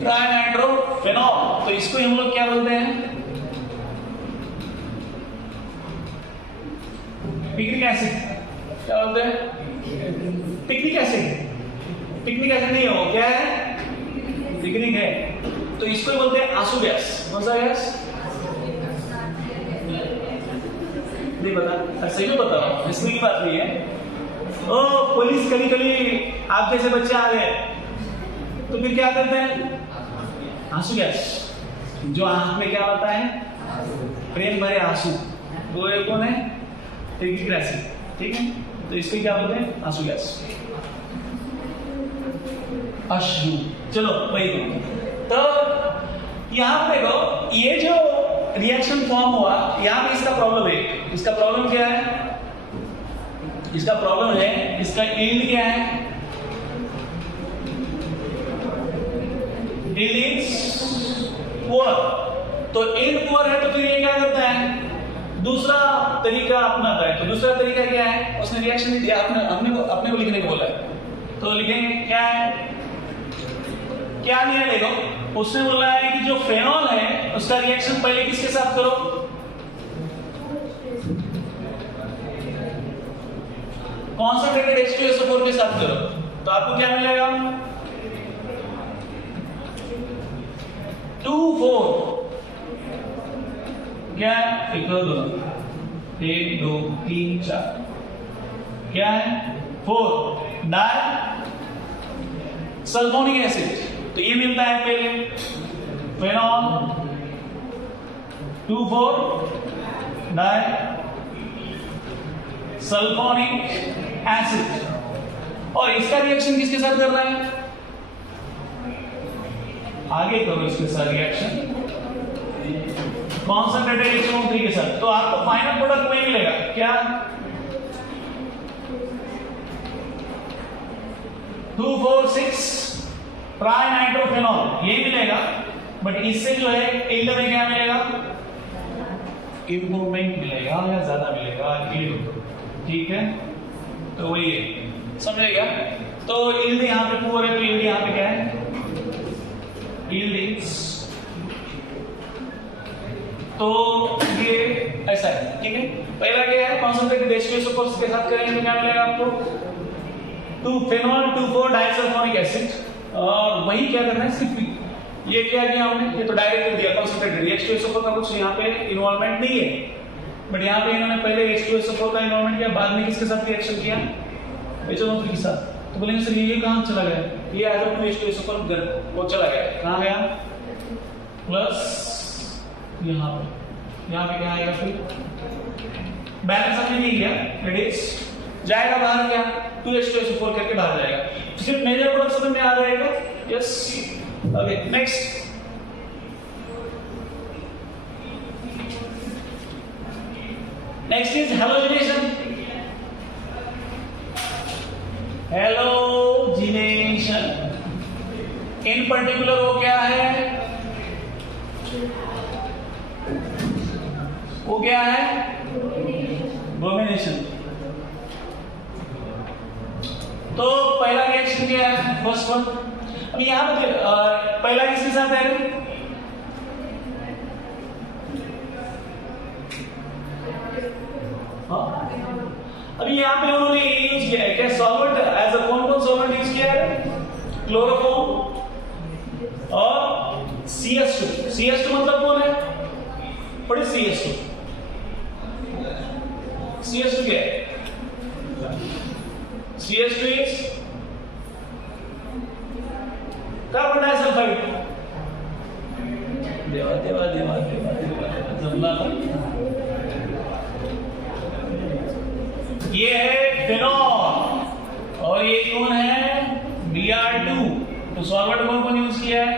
ट्राइनाइट्रोफेनॉल। तो इसको हम लोग क्या बोलते हैं? Picnic acid. क्या बोलते हैं? Picnic acid. पिकनिक एसिड नहीं हो, क्या है? पिकनिक है। तो इसको ही बोलते हैं आंसू गैस। कौन सा गैस? नहीं पता, सही में बता रहा हूं, इसमें की बात नहीं है। ओ पुलिस कभी कभी आप जैसे बच्चे आ गए तो फिर क्या करते हैं? आंसू गैस। जो आंख में क्या होता है? प्रेम भरे आंसू। वो कौन है? Picnic acid. ठीक है, तो इसको क्या बोलते हैं? आंसू गैस, अश्रु। चलो वही तो यहां पे देखो, ये जो रिएक्शन फॉर्म हुआ यहां पे इसका प्रॉब्लम है। इसका प्रॉब्लम क्या है? इसका प्रॉब्लम है इसका यील्ड क्या है? Yield is poor. तो यील्ड पुअर है तो फिर ये क्या करता है? दूसरा तरीका अपनाता है। तो दूसरा तरीका क्या है? उसने रिएक्शन नहीं दिया, अपने को लिखने को बोला है। तो लिखेंगे क्या है? क्या लिया? देखो, उसने बोला है कि जो फेनॉल है उसका रिएक्शन पहले किसके साथ करो? कॉन्संट्रेटेड H2SO4 के साथ करो। तो आपको क्या मिलेगा? 2 4 क्या है? 1 2 3 4 क्या है? 4 डाई सल्फोनिक एसिड। तो ये मिलता है पहले फेनॉल 2 4 डाई सल्फोनिक एसिड। और इसका रिएक्शन किसके साथ कर रहा है? आगे करो इसके साथ रिएक्शन कॉन्संट्रेटेड HNO3 के साथ। तो आपको फाइनल प्रोडक्ट वही मिलेगा। क्या? 2 4 6 ट्राइनाइट्रोफेनॉल ये मिलेगा। बट इससे जो है यील्ड में क्या मिलेगा? इंप्रूवमेंट मिलेगा या ज्यादा मिलेगा यील्ड। ठीक है, तो वही है, समझेगा? तो यील्ड यहां पे पुअर है, तो यील्ड यहां पे क्या है? यील्ड इज, तो ये ऐसा है। ठीक है, पहला क्या है? कॉन्संट्रेटेड H2SO4 के साथ करेंगे क्या मिलेगा आपको? 2 फेनॉल 2 4 डाइसल्फोनिक एसिड। और वही क्या करना है? सिर्फ ये क्या किया हमने? ये तो डायरेक्ट दिया कॉन्संट्रेटेड। H2SO4 का कुछ यहाँ पे इन्वॉल्वमेंट नहीं है, बट यहाँ पे इन्होंने पहले H2SO4 का इन्वॉल्वमेंट किया, बाद में किसके साथ रिएक्शन किया? HNO3 के साथ। तो बोलेंगे सर ये कहाँ चला गया? ये एज ऑफ H2SO4 वो चला गया, कहाँ गया? प्लस यहाँ पे क्या आएगा? फिर बैलेंस हमने नहीं किया, इट इज जाएगा बाहर क्या? 2H2SO4 करके बाहर जाएगा। तो सिर्फ मेजर प्रोडक्ट समझ में आ जाएगा। Yes, okay next. Next is halogenation. Halogenation in particular वो क्या है, वो क्या है, ब्रोमिनेशन। तो पहला रिएक्शन क्या है, फर्स्ट वन। अब यहां पे पहला किसके साथ है, अभी यहाँ पे उन्होंने यूज किया है क्या, सॉल्वेंट एज अ कौन कौन सॉल्वेंट यूज किया है, क्लोरोफॉर्म और CS2। CS2 मतलब कौन है, व्हाट इज CS2? CS2 क्या है, CS2 इज कार्बन डाइसल्फाइड। देवा देवा देवा देवा देवा जमला ना, ये है फेनॉल और ये कौन है, Br2। तो सॉल्वेंट कौन कौन यूज किया है,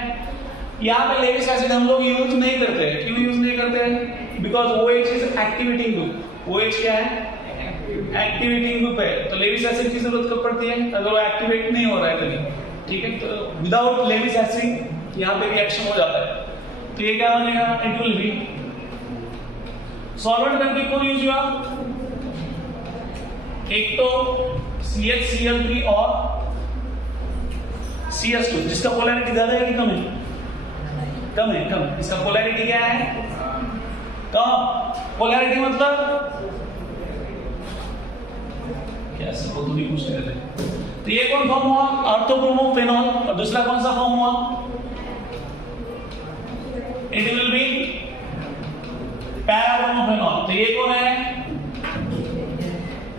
यहाँ पे लेविस एसिड हम लोग यूज नहीं करते हैं। क्यों यूज नहीं करते हैं, because OH is activating group. OH क्या है, एक्टिवेटिंग ग्रुप है। तो लेविस एसिड की जरूरत कब पड़ती है, अगर वो एक्टिवेट नहीं हो रहा है कभी, ठीक है। तो विदाउट लेविस एसिड यहाँ पे रिएक्शन हो जाता है। तो ये क्या बनेगा, इट विल बी सॉल्वेंट करके कौन यूज हुआ, एक तो CHCl3 और CS2, जिसका पोलैरिटी ज्यादा है कि कम है, कम है, कम। इसका पोलैरिटी क्या है, कम। पोलैरिटी मतलब क्या, सबको तो नहीं पूछ रहे थे। तो ये कौन फॉर्म हुआ, ऑर्थोब्रोमोफेनॉल, और दूसरा कौन सा फॉर्म हुआ, इट विल बी पैराब्रोमोफेनॉल। तो ये कौन है,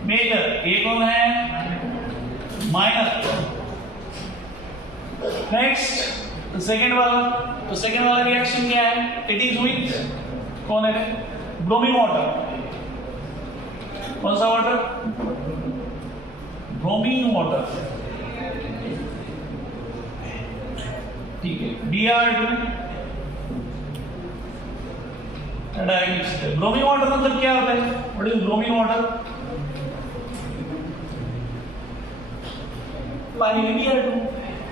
मेजर, ये कौन है, माइनर। नेक्स्ट सेकेंड वाला। तो सेकेंड वाला रिएक्शन क्या है, इट इज विथ कौन है, ब्रोमीन वाटर। कौन सा वाटर, ब्रोमीन वाटर, ठीक है। Br2 ब्रोमीन वाटर मतलब क्या होता है, व्हाट इज ब्रोमीन वाटर, पानी में Br2,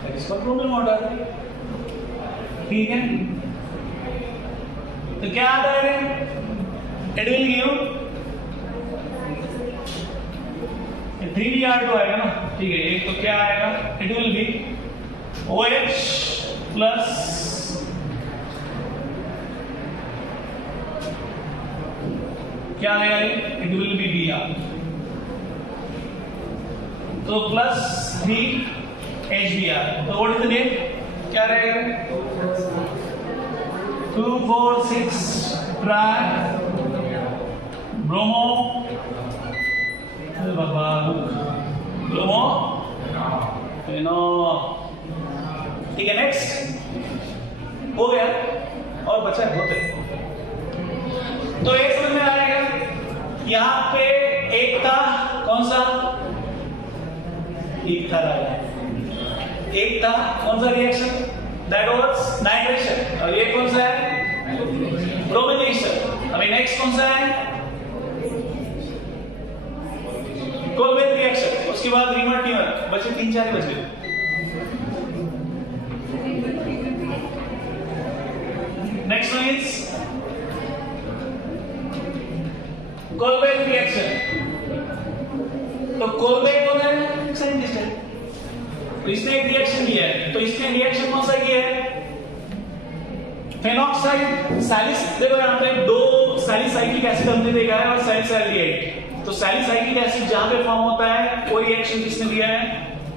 that is called bromine water, ठीक है। तो क्या आता है, इट विल गिव 3Br2 आएगा ना, ठीक है। एक तो क्या आएगा, it will B OH plus क्या आएगा, इट विल बी Br, तो प्लस 3HBr। तो व्हाट इज द नेम, क्या रहेगा, 2,4,6 ट्राई ब्रोमो ब्रोमो फेनॉल, ठीक है। नेक्स्ट हो गया, और बचा है होते। तो एक समझ में आएगा, यहां पे एक था कौन सा, एक था एक था कौन सा रिएक्शन, दैट वाज नाइट्रेशन, और ये कौन सा है, ब्रोमिनेशन। अभी नेक्स्ट कौन सा है, कोलबेक रिएक्शन। उसके बाद रीमर टीमर, बचे 3-4 ही बचे। Next one is Kolbe reaction. तो कोलबेक कौन है, साइंटिस्ट है। तो इसने एक रिएक्शन किया है, तो इसने रिएक्शन कौन सा किया है, फेनॉक्साइड सैलिस। देखो यहाँ पे 2 सैलिसाइक्लिक एसिड हमने देखा है और सैलिसैल्डिहाइड। तो सैलिसाइक्लिक एसिड जहां पे फॉर्म होता है, वो रिएक्शन किसने दिया है,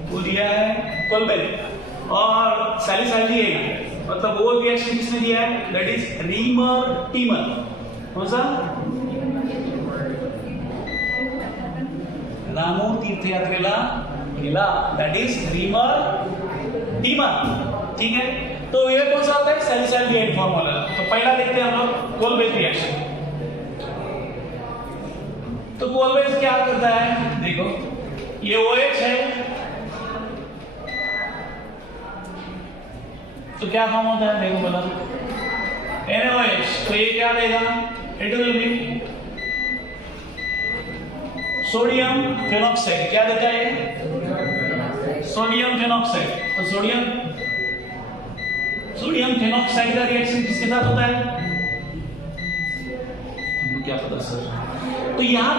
वो दिया है कोलबेक। और सैलिसैल्डिहाइड मतलब वो रिएक्शन किसने दिया है, दैट इज रीमर टीमर। कौन सा, रामू तीर्थयात्रेला गेला, दैट इज रीमर टीमर, ठीक है। तो ये कौन सा होता है, सैलिसैल्डिहाइड फॉर्म वाला। तो पहला देखते हैं हम लोग कोलबेक रिएक्शन। तो कोलबेक क्या करता है, देखो ये OH है, तो क्या फॉर्म होता है देखो बोला NaOH, तो ये क्या देगा, it will B sodium phenoxide. क्या देता है, सोडियम फेनॉक्साइड। तो सोडियम फेनॉक्साइड का रिएक्शन किसके साथ होता है, हमको क्या पता सर। तो यहां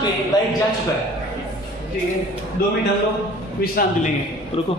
पे लाइट जा चुका है, ठीक है, 2 मिनट हम लोग विश्रांति लेंगे, रुको।